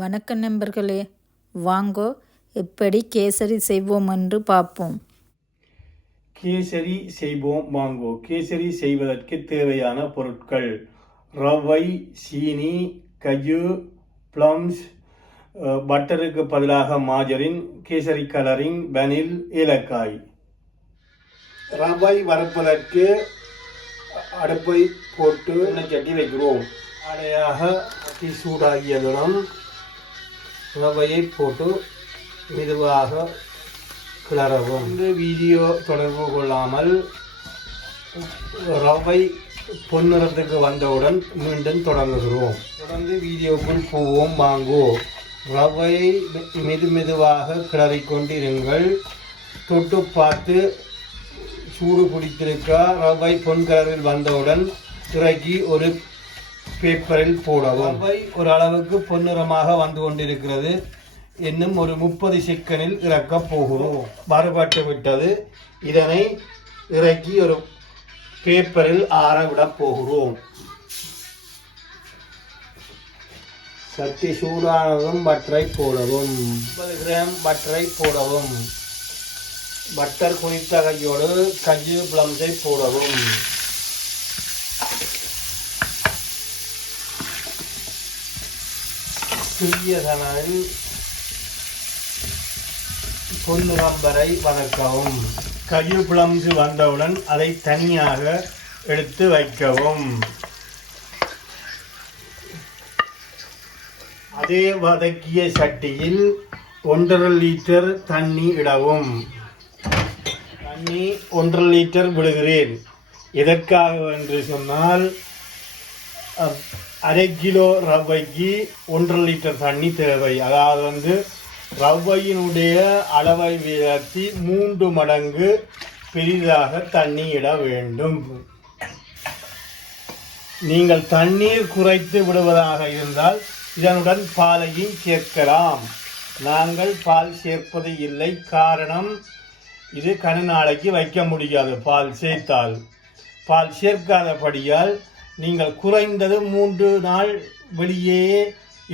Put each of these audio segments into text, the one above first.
வணக்கம் நண்பர்களே, வாங்கோ எப்படி கேசரி செய்வோம் என்று பார்ப்போம். கேசரி செய்வோம் வாங்கோ. கேசரி செய்வதற்கு தேவையான பொருட்கள்: ரவை, சீனி, கஜு, பிளம்ஸ், பட்டருக்கு பதிலாக மாஜரின், கேசரி கலரிங், வெனில், ஏலக்காய். ரவை வறுப்பதற்கு அடுப்பை போட்டு சட்டி வைக்கிறோம். அடையாக அட்டி சூடாகியதுடன் ரவையை போட்டு மெதுவாக கிளறவும். இந்த வீடியோ தொடர்பு கொள்ளாமல் ரவை பொன்னிறத்துக்கு வந்தவுடன் மீண்டும் தொடங்குகிறோம். தொடர்ந்து வீடியோக்குள் போவோம் வாங்கோ. ரவையை மெதுவாக கிளறிக்கொண்டிருங்கள். தொட்டு பார்த்து சூடு பிடித்திருக்க ரவை பொன் கலரில் வந்தவுடன் இறக்கி ஒரு பேப்பரில் போடவும். ரவை ஒரு அளவுக்கு பொன்னிறமாக வந்து கொண்டிருக்கிறது. இன்னும் ஒரு 30 செகண்டில் இறக்கப் போகிறோம். வறுபட்டு விட்டது. இதனை இறக்கி ஒரு பேப்பரில் ஆற விடப் போகிறோம். சட்டி சூடானதும் பட்டரை போடவும். 50 கிராம் பட்டரை போடவும். பட்டர் கொதித்த கையோடு கஜு பிளம்ஸை போடவும். சிறிய சமையல் பொன்னிறம் வரை வதக்கவும். கஜு பிளம்ஸ் வந்தவுடன் அதை தனியாக எடுத்து வைக்கவும். அதே வதக்கிய சட்டியில் 1.5 லிட்டர் தண்ணி இடவும். தண்ணி 1.5 லிட்டர் விடுகிறேன். எதற்காக என்று சொன்னால், 1/2 கிலோ ரவைக்கு 1.5 லிட்டர் தண்ணி தேவை. அதாவது ரவையினுடைய அளவை உயர்த்தி 3 மடங்கு பெரிதாக தண்ணி இட வேண்டும். நீங்கள் தண்ணீர் குறைத்து விடுவதாக இருந்தால் இதனுடன் பாலையும் சேர்க்கலாம். நாங்கள் பால் சேர்ப்பது இல்லை. காரணம், இது கன நாளைக்கு வைக்க முடியாது. பால் சேர்த்தால், பால் சேர்க்காதபடியால் நீங்கள் குறைந்தது 3 நாள் வெளியே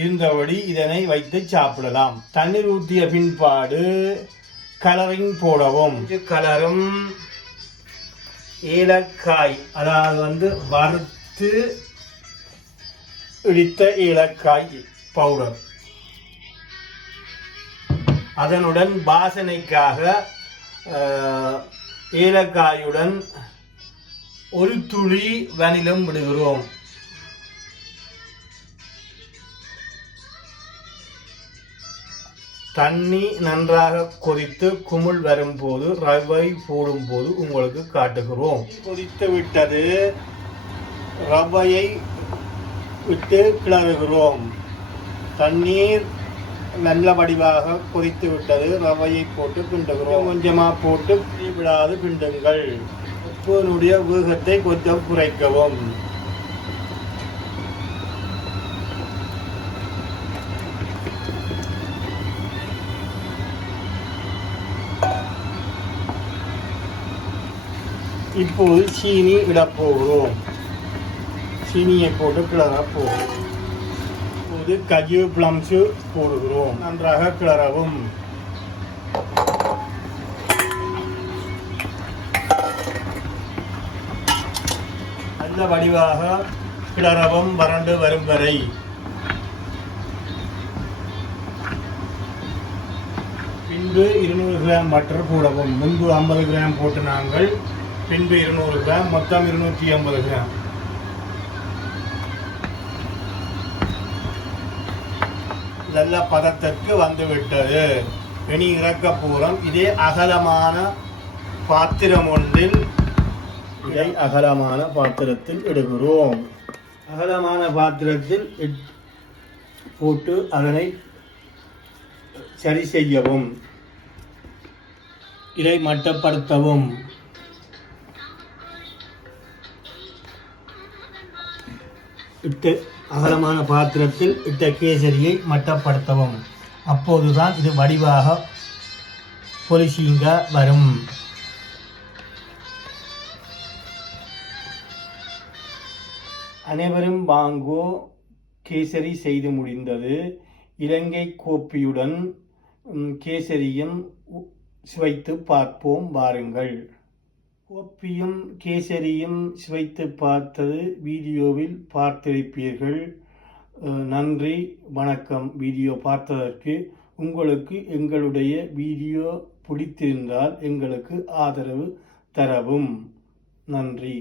இருந்தபடி இதனை வைத்து சாப்பிடலாம். தண்ணீர் ஊற்றிய பின்பாடு கலரிங் போடவும். கலரும் ஏலக்காய், அதாவது வறுத்து இடித்த ஏலக்காய் பவுடர். அதனுடன் வாசனைக்காக ஏலக்காயுடன் ஒரு துளி வெனிலும் விடுகிறோம். தண்ணி நன்றாக கொதித்து குமிழ் வரும்போது ரவை போடும்போது உங்களுக்கு காட்டுகிறோம். கொதித்து விட்டது. ரவையை விட்டு கிளறுகிறோம். தண்ணீர் நல்ல வடிவாக கொதித்து விட்டது. ரவையை போட்டு கிண்டுகிறோம். கொஞ்சமாக போட்டு விடாது கிண்டுங்கள். உப்பினுடைய வேகத்தை கொஞ்சம் குறைக்கவும். இப்போது சீனி இடப்போகிறோம். சீனியை போட்டு கிளற போகிறோம். இப்போது கஜு பிளம்ஸு போடுகிறோம். நன்றாக கிளறவும். நல்ல வடிவாக கிளறவும். வறண்டு வரும் வரை. பின்பு 200 கிராம் பட்டர் போடவும். முன்பு 50 கிராம் போட்டு நாங்கள், பின்பு 200 கிராம், மொத்தம் 250 கிராம். நல்ல பதத்திற்கு வந்துவிட்டது. இனி இறக்க போகிறோம். இதே அகலமான பாத்திரம் ஒன்றில் இதை அகலமான பாத்திரத்தில் இடுகிறோம். அகலமான பாத்திரத்தில் போட்டு அதனை சரி செய்யவும். இதை மட்டப்படுத்தவும். இட்டு அகலமான பாத்திரத்தில் இட்ட கேசரியை மட்டப்படுத்தவும். அப்போதுதான் இது வடிவாக பொலிஷிங்க வரும். அனைவரும் வாங்கோ. கேசரி செய்து முடிந்தது. இலங்கை கோப்பியுடன் கேசரியும் சுவைத்து பார்ப்போம் வாருங்கள். கோப்பியும் கேசரியும் சுவைத்து பார்த்தது வீடியோவில் பார்த்திருப்பீர்கள். நன்றி, வணக்கம். வீடியோ பார்த்ததற்கு. உங்களுக்கு எங்களுடைய வீடியோ பிடித்திருந்தால் எங்களுக்கு ஆதரவு தரவும். நன்றி.